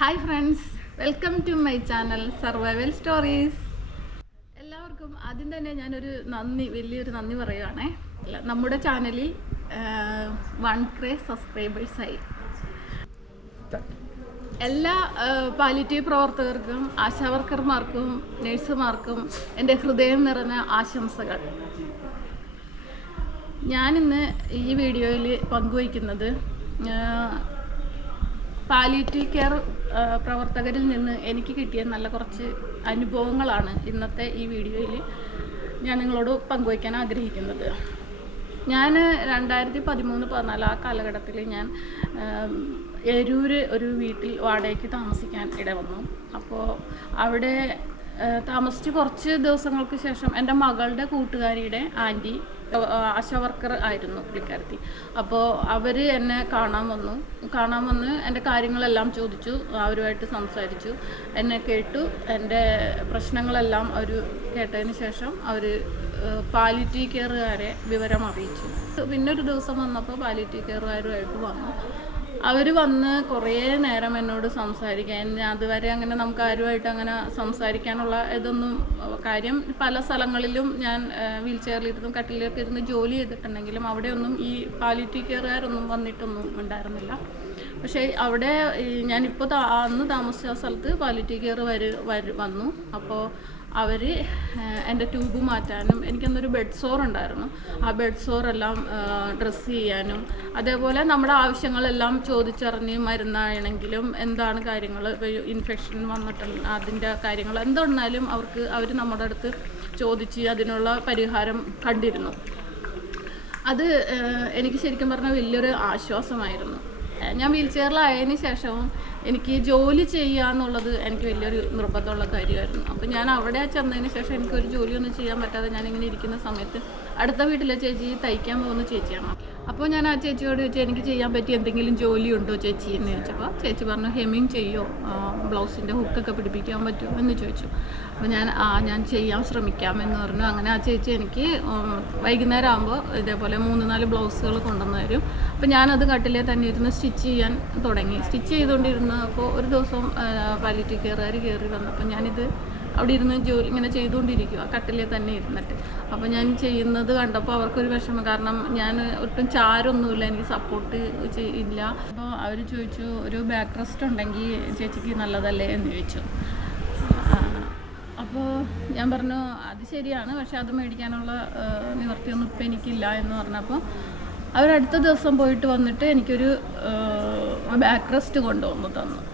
Hi friends, welcome to my channel survival stories. എല്ലാവർക്കും ആദ്യം തന്നെ ഞാനൊരു വലിയൊരു നന്ദി പറയുകയാണേ. നമ്മുടെ ചാനലിൽ 1K സബ്സ്ക്രൈബേഴ്സായി. എല്ലാ പാലിറ്റീവ് പ്രവർത്തകർക്കും, ആശാവർക്കർമാർക്കും, നഴ്സുമാർക്കും എൻ്റെ ഹൃദയം നിറഞ്ഞ ആശംസകൾ. ഞാനിന്ന് ഈ വീഡിയോയിൽ പങ്കുവയ്ക്കുന്നത് പാലിയേറ്റീവ് കെയർ പ്രവർത്തകരിൽ നിന്ന് എനിക്ക് കിട്ടിയ നല്ല കുറച്ച് അനുഭവങ്ങളാണ് ഇന്നത്തെ ഈ വീഡിയോയിൽ ഞാൻ നിങ്ങളോട് പങ്കുവയ്ക്കാൻ ആഗ്രഹിക്കുന്നത്. ഞാൻ 2013-14 ആ കാലഘട്ടത്തിൽ ഞാൻ എരൂർ ഒരു വീട്ടിൽ വാടകയ്ക്ക് താമസിക്കാൻ ഇടവന്നു. അപ്പോൾ അവിടെ താമസിച്ച് കുറച്ച് ദിവസങ്ങൾക്ക് ശേഷം എൻ്റെ മകളുടെ കൂട്ടുകാരിയുടെ ആൻറ്റി ആശാവർക്കർ ആയിരുന്നു പുള്ളിക്കാരത്തി. അപ്പോൾ അവർ എന്നെ കാണാൻ വന്ന് എൻ്റെ കാര്യങ്ങളെല്ലാം ചോദിച്ചു, അവരുമായിട്ട് സംസാരിച്ചു, എന്നെ കേട്ടു. എൻ്റെ പ്രശ്നങ്ങളെല്ലാം അവർ കേട്ടതിന് ശേഷം അവർ പാലിയേറ്റീവ് കെയറുകാരെ വിവരം അറിയിച്ചു. പിന്നെ ഒരു ദിവസം വന്നപ്പോൾ പാലിയേറ്റീവ് കെയറുകാരുമായിട്ട് വന്നു. അവർ വന്ന് കുറേ നേരം എന്നോട് സംസാരിക്കാൻ. അതുവരെ അങ്ങനെ നമുക്ക് ആരുമായിട്ട് അങ്ങനെ സംസാരിക്കാനുള്ള ഇതൊന്നും കാര്യം പല സ്ഥലങ്ങളിലും ഞാൻ വീൽ ചെയറിലിരുന്നും കട്ടിലൊക്കെ ഇരുന്ന് ജോലി ചെയ്തിട്ടുണ്ടെങ്കിലും അവിടെയൊന്നും ഈ പാലിയേറ്റീവ് കെയറുകാരൊന്നും വന്നിട്ടൊന്നും ഉണ്ടായിരുന്നില്ല. പക്ഷേ അവിടെ ഞാനിപ്പോൾ അന്ന് താമസിച്ച സ്ഥലത്ത് പാലിയേറ്റീവ് കെയർ വന്നു. അപ്പോൾ അവർ എൻ്റെ ട്യൂബ് മാറ്റാനും, എനിക്കന്നൊരു ബെഡ് സോർ ഉണ്ടായിരുന്നു, ആ ബെഡ് സോറെല്ലാം ഡ്രസ്സ് ചെയ്യാനും, അതേപോലെ നമ്മുടെ ആവശ്യങ്ങളെല്ലാം ചോദിച്ചറിഞ്ഞ് മരുന്നാണെങ്കിലും എന്താണ് കാര്യങ്ങൾ, ഇൻഫെക്ഷൻ വന്നിട്ടുണ്ട് അതിൻ്റെ കാര്യങ്ങൾ എന്തുണ്ടെന്നാലും അവർ നമ്മുടെ അടുത്ത് ചോദിച്ച് അതിനുള്ള പരിഹാരം കണ്ടിരുന്നു. അത് എനിക്ക് ശരിക്കും പറഞ്ഞാൽ വലിയൊരു ആശ്വാസമായിരുന്നു. ഞാൻ വീൽ ചെയറിലായതിന് ശേഷവും എനിക്ക് ജോലി ചെയ്യുക എന്നുള്ളത് എനിക്ക് വലിയൊരു നിർബന്ധമുള്ള കാര്യമായിരുന്നു. അപ്പോൾ ഞാൻ അവിടെ ചെന്നതിന് ശേഷം എനിക്കൊരു ജോലിയൊന്നും ചെയ്യാൻ പറ്റാതെ ഞാനിങ്ങനെ ഇരിക്കുന്ന സമയത്ത് അടുത്ത വീട്ടിലെ ചേച്ചി തയ്ക്കാൻ പോകുന്ന ചേച്ചിയാണ്. അപ്പോൾ ഞാൻ ആ ചേച്ചിയോട് ചോദിച്ചു, എനിക്ക് ചെയ്യാൻ പറ്റിയ എന്തെങ്കിലും ജോലിയുണ്ടോ ചേച്ചി എന്ന് ചോദിച്ചപ്പോൾ ചേച്ചി പറഞ്ഞു, ഹെമ്മിങ് ചെയ്യോ, ബ്ലൗസിൻ്റെ ഹുക്കൊക്കെ പിടിപ്പിക്കാൻ പറ്റുമോ എന്ന് ചോദിച്ചു. അപ്പോൾ ഞാൻ ചെയ്യാൻ ശ്രമിക്കാമെന്ന് പറഞ്ഞു. അങ്ങനെ ആ ചേച്ചി എനിക്ക് വൈകുന്നേരം ആകുമ്പോൾ ഇതേപോലെ 3-4 ബ്ലൗസുകൾ കൊണ്ടുവന്ന് തരും. അപ്പോൾ ഞാനത് കട്ടിലേ തന്നെ ഇരുന്ന് സ്റ്റിച്ച് ചെയ്യാൻ തുടങ്ങി. സ്റ്റിച്ച് ചെയ്തുകൊണ്ടിരുന്നപ്പോൾ ഒരു ദിവസം പാലിയേറ്റീവ് കെയറുകാർ കയറി വന്നപ്പോൾ ഞാനിത് അവിടെ ഇരുന്ന് ജോലി ഇങ്ങനെ ചെയ്തുകൊണ്ടിരിക്കുക, കട്ടിലേ തന്നെ ഇരുന്നിട്ട്. അപ്പോൾ ഞാൻ ചെയ്യുന്നത് കണ്ടപ്പോൾ അവർക്കൊരു വിഷമം. കാരണം ഞാൻ ഒട്ടും ചാരൊന്നുമില്ല, എനിക്ക് സപ്പോർട്ട് ഇല്ല. അപ്പോൾ അവർ ചോദിച്ചു, ഒരു ബാക്ക് റെസ്റ്റ് ഉണ്ടെങ്കിൽ ചേച്ചിക്ക് നല്ലതല്ലേ എന്ന് ചോദിച്ചു. അപ്പോൾ ഞാൻ പറഞ്ഞു, അത് ശരിയാണ്, പക്ഷെ അത് മേടിക്കാനുള്ള നിവൃത്തിയൊന്നും ഇപ്പം എനിക്കില്ല എന്ന് പറഞ്ഞപ്പോൾ അവരടുത്ത ദിവസം പോയിട്ട് വന്നിട്ട് എനിക്കൊരു ബാക്ക് റെസ്റ്റ് കൊണ്ടുവന്ന് തന്നു.